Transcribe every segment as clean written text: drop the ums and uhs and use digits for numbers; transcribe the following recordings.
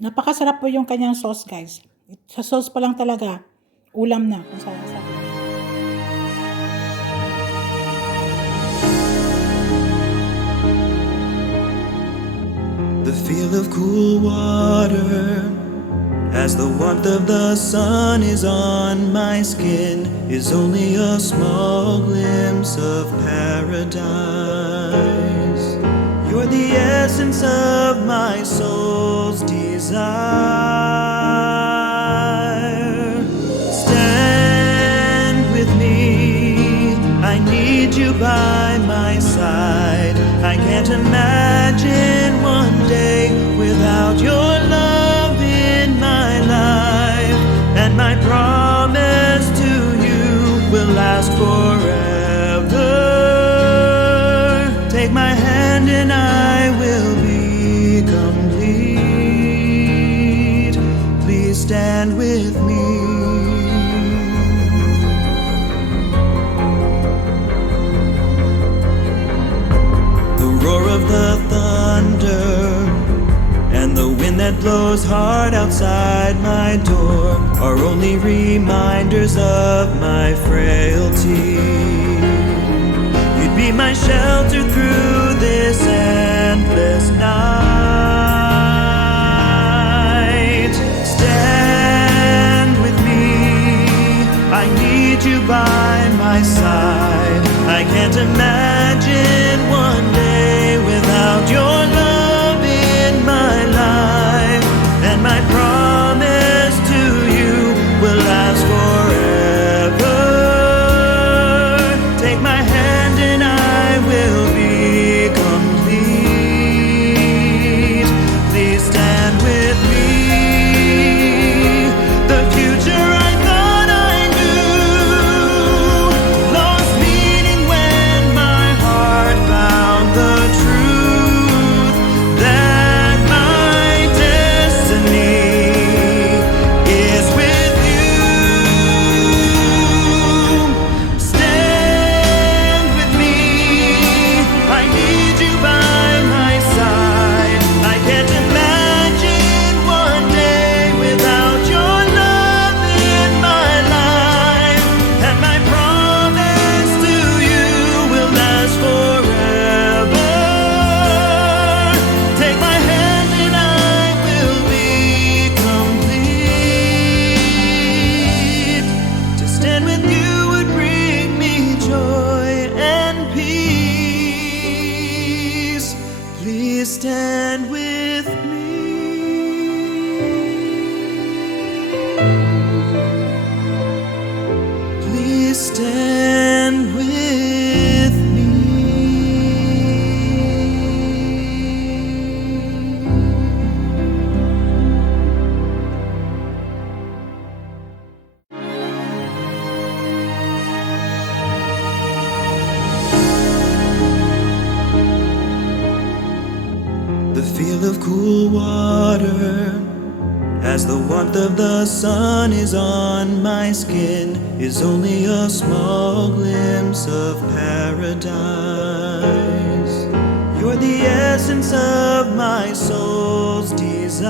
Napakasarap po yung kanyang sauce, guys. Sa sauce pa lang talaga, ulam na kung sabi. The feel of cool water as the warmth of the sun is on my skin is only a small glimpse of paradise. You're the essence of my soul's desire. Stand with me, I need you by my side. I can't imagine one day without your love in my life. And my promise to you will last forever. Take my hand and I will be complete. Please stand with me. Roar of the thunder and the wind that blows hard outside my door are only reminders of my frailty. You'd be my shelter through this endless night. Stand with me, I need you by my side. I can't imagine one day without your love in my life. And my promise to you will last forever. Take my hand and I will be complete. Please stand with me. The future I thought I knew lost meaning when my heart found the truth that my destiny is with you. Stand with me, I need you by my side. I can't imagine one day without your love in my life. And my promise to you will last forever. Take my hand and I will be complete. To stand with you would bring me joy and peace. Please stand with me. Please stand with me. The feel of cool water as the warmth of the sun is on my skin is only a small glimpse of paradise. You're the essence of my soul's desire.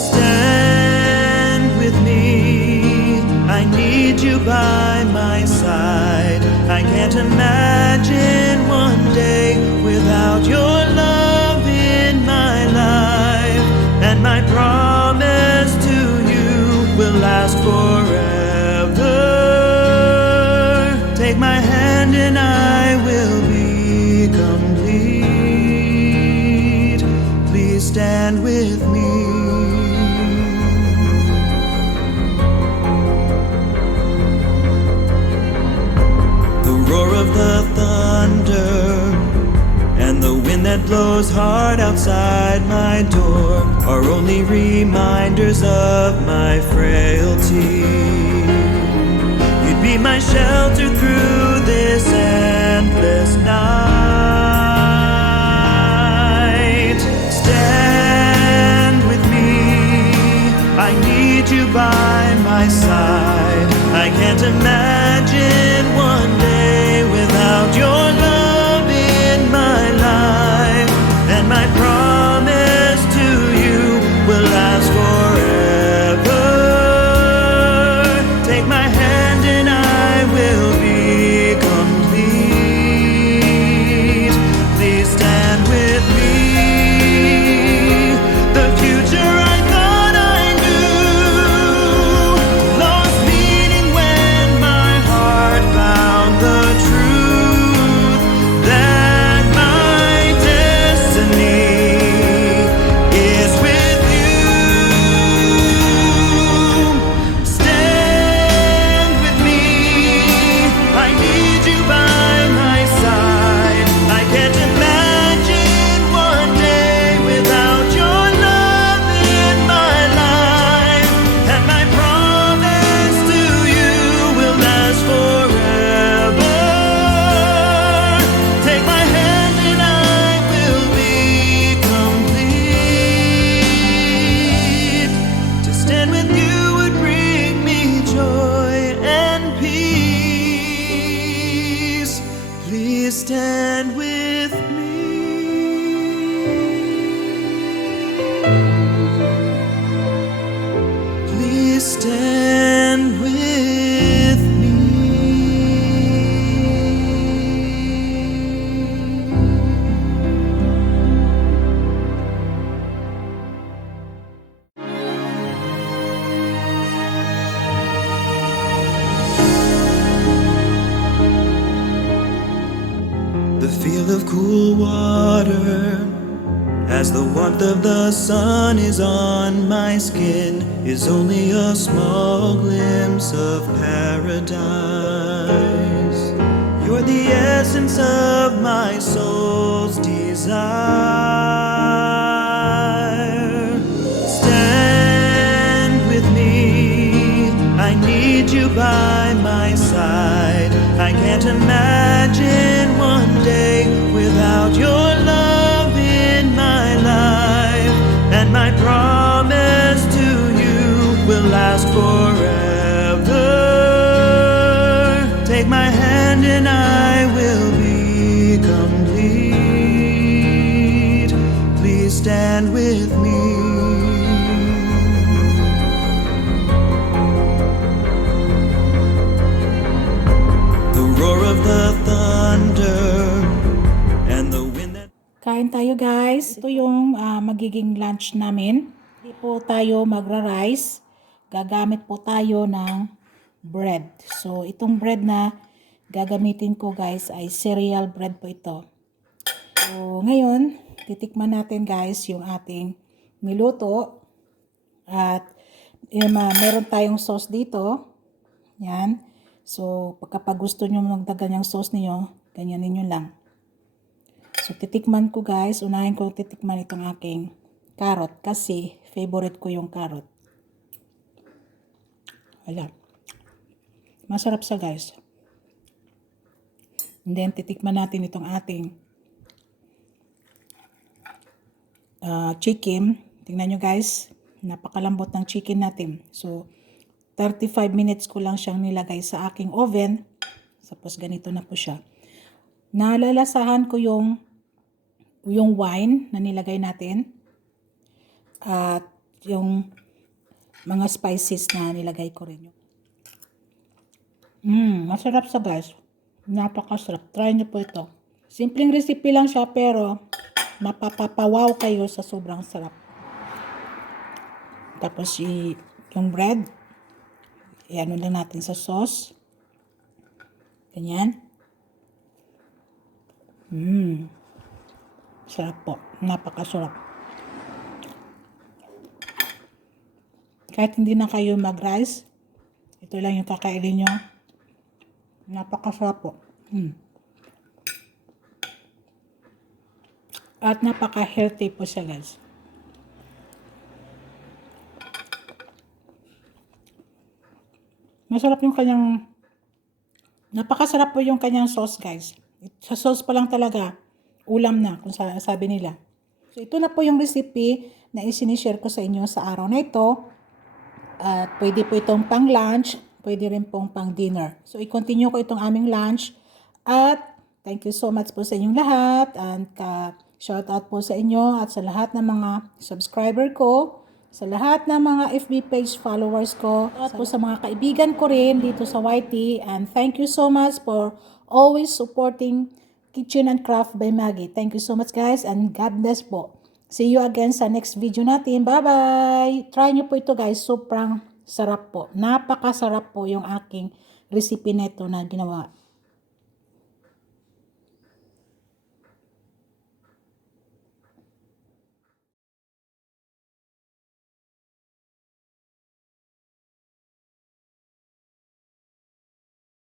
Stand with me, I need you by my side. I can't imagine one day without your love in my life. And my promise to you will last forever. Take my hand and I will be complete. Please stand with me. Roar of the thunder and the wind that blows hard outside my door are only reminders of my frailty. You'd be my shelter through this endless night. Stand with me, I need you by my side. I can't imagine one day without your love in my life. And my promise warmth of the sun is on my skin is only a small glimpse of paradise. You're the essence of my soul's desire. Stand with me, I need you by my side. I can't imagine one day without your love in my life. And my promise to you will last forever. Take my hand and I will be complete. Please stand with me. The roar of the thunder and the wind that... Kain tayo guys. Ito yung magiging lunch namin. Hindi po tayo magra-rice. Gagamit po tayo ng bread. So itong bread na gagamitin ko guys ay cereal bread po ito. So ngayon, titikman natin guys yung ating niluto. At meron tayong sauce dito. Yan. So kapag gusto nyo magdagan yung sauce niyo, ganyanin nyo lang. So, titikman ko guys. Unahin ko titikman itong aking carrot. Kasi, favorite ko yung carrot. Wala. Masarap sa guys. And then, titikman natin itong ating chicken. Tingnan nyo guys. Napakalambot ng chicken natin. So, 35 minutes ko lang siyang nilagay sa aking oven. Tapos, ganito na po siya. Nalalasahan ko yung wine na nilagay natin at yung mga spices na nilagay ko rin. Masarap sa guys. Napakasarap. Try nyo po ito. Simpleng recipe lang siya pero mapapawaw kayo sa sobrang sarap. Tapos yung bread, i-ano lang natin sa sauce. Ganyan. Sarap po. Napakasarap. Kahit hindi na kayo mag-rice, ito lang yung kakainin nyo. Napakasarap po. At napaka-healthy po siya guys. Masarap yung kanyang, napakasarap po yung kanyang sauce guys. Sa sauce pa lang talaga, ulam na, kung sabi nila. So, ito na po yung recipe na isinishare ko sa inyo sa araw na ito. At pwede po itong pang lunch, pwede rin pong pang dinner. So, i-continue ko itong aming lunch. At thank you so much po sa inyong lahat. And shout out po sa inyo at sa lahat ng mga subscriber ko. Sa lahat ng mga FB page followers ko. At po sa mga kaibigan ko rin dito sa YT. And thank you so much for always supporting Kitchen and Craft by Maggie. Thank you so much guys and God bless po. See you again sa next video natin. Bye-bye! Try nyo po ito guys. Sobrang sarap po. Napakasarap po yung aking recipe na ito na ginawa.